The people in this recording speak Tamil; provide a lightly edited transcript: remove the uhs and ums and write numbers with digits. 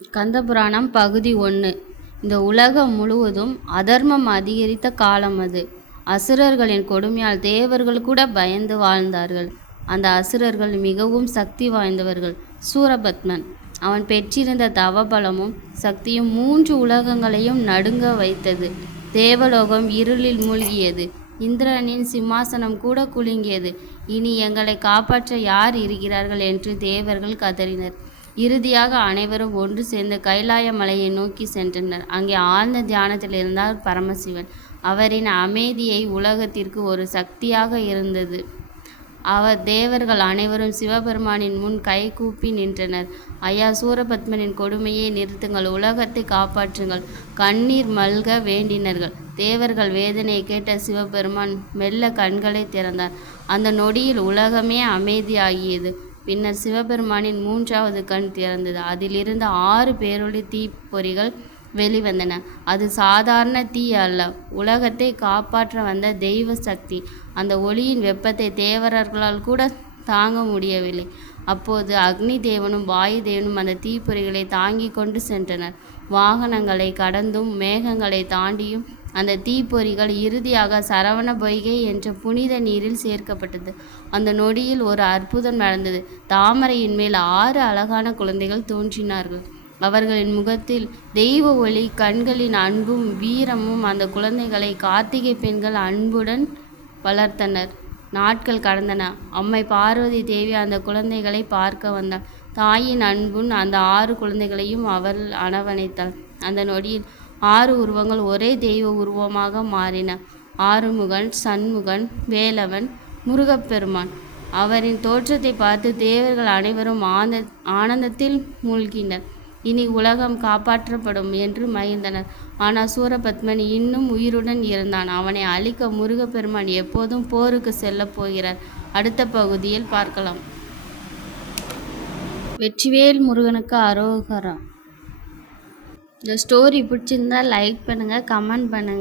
கந்தபுராணம் பகுதி 1. இந்த உலகம் முழுவதும் அதர்மம் அதிகரித்த காலம் அது. அசுரர்களின் கொடுமையால் தேவர்கள் கூட பயந்து வாழ்ந்தார்கள். அந்த அசுரர்கள் மிகவும் சக்தி வாய்ந்தவர்கள். சூரபத்மன் அவன் பெற்றிருந்த தவபலமும் சக்தியும் 3 உலகங்களையும் நடுங்க வைத்தது. தேவலோகம் இருளில் மூழ்கியது. இந்திரனின் சிம்மாசனம் கூட குலுங்கியது. இனி எங்களை காப்பாற்ற யார் இருக்கிறார்கள் என்று தேவர்கள் கதறினர். இறுதியாக அனைவரும் ஒன்று சேர்ந்து கைலாய மலையை நோக்கி சென்றனர். அங்கே ஆழ்ந்த தியானத்தில் இருந்தார் பரமசிவன். அவரின் அமைதியை உலகத்திற்கு ஒரு சக்தியாக இருந்தது. அவர் தேவர்கள் அனைவரும் சிவபெருமானின் முன் கை கூப்பி நின்றனர். ஐயா, சூரபத்மனின் கொடுமையை நிறுத்துங்கள், உலகத்தை காப்பாற்றுங்கள், கண்ணீர் மல்க வேண்டினர்கள். தேவர்கள் வேதனையை கேட்ட சிவபெருமான் மெல்ல கண்களை திறந்தார். அந்த நொடியில் உலகமே அமைதியாகியது. பின்னர் சிவபெருமானின் 3வது கண் திறந்தது. அதிலிருந்து 6 பேரொளி தீப்பொறிகள் வெளிவந்தன. அது சாதாரண தீ அல்ல, உலகத்தை காப்பாற்ற வந்த தெய்வ சக்தி. அந்த ஒளியின் வெப்பத்தை தேவர்களால் கூட தாங்க முடியவில்லை. அப்போது அக்னி தேவனும் வாயு தேவனும் அந்த தீப்பொறிகளை தாங்கி கொண்டு சென்றனர். வாகனங்களை கடந்தும் மேகங்களை தாண்டியும் அந்த தீப்பொறிகள் இறுதியாக சரவண பொய்கை என்ற புனித நீரில் சேர்க்கப்பட்டது. அந்த நொடியில் ஒரு அற்புதம் நடந்தது. தாமரையின் மேல் 6 அழகான குழந்தைகள் தோன்றினார்கள். அவர்களின் முகத்தில் தெய்வ ஒளி, கண்களின் அன்பும் வீரமும் அந்த குழந்தைகளை கார்த்திகை பெண்கள் அன்புடன் வளர்த்தனர். நாட்கள் கடந்தன. அம்மை பார்வதி தேவி அந்த குழந்தைகளை பார்க்க வந்தாள். தாயின் அன்பும் அந்த 6 குழந்தைகளையும் அவள் அரவணைத்தாள். அந்த நொடியில் 6 உருவங்கள் ஒரே தெய்வ உருவமாக மாறின. ஆறுமுகன், சண்முகன், வேலவன், முருகப்பெருமான். அவரின் தோற்றத்தை பார்த்து தேவர்கள் அனைவரும் ஆனந்தத்தில் மூழ்கினர். இனி உலகம் காப்பாற்றப்படும் என்று மகிழ்ந்தனர். ஆனால் சூரபத்மன் இன்னும் உயிருடன் இருந்தான். அவனை அழிக்க முருகப்பெருமான் எப்போதும் போருக்கு செல்லப் போகிறார். அடுத்த பகுதியில் பார்க்கலாம். வெற்றிவேல் முருகனுக்கு அரோகரா. இந்த ஸ்டோரி பிடிச்சிருந்தா லைக் பண்ணுங்கள், கமெண்ட் பண்ணுங்கள்.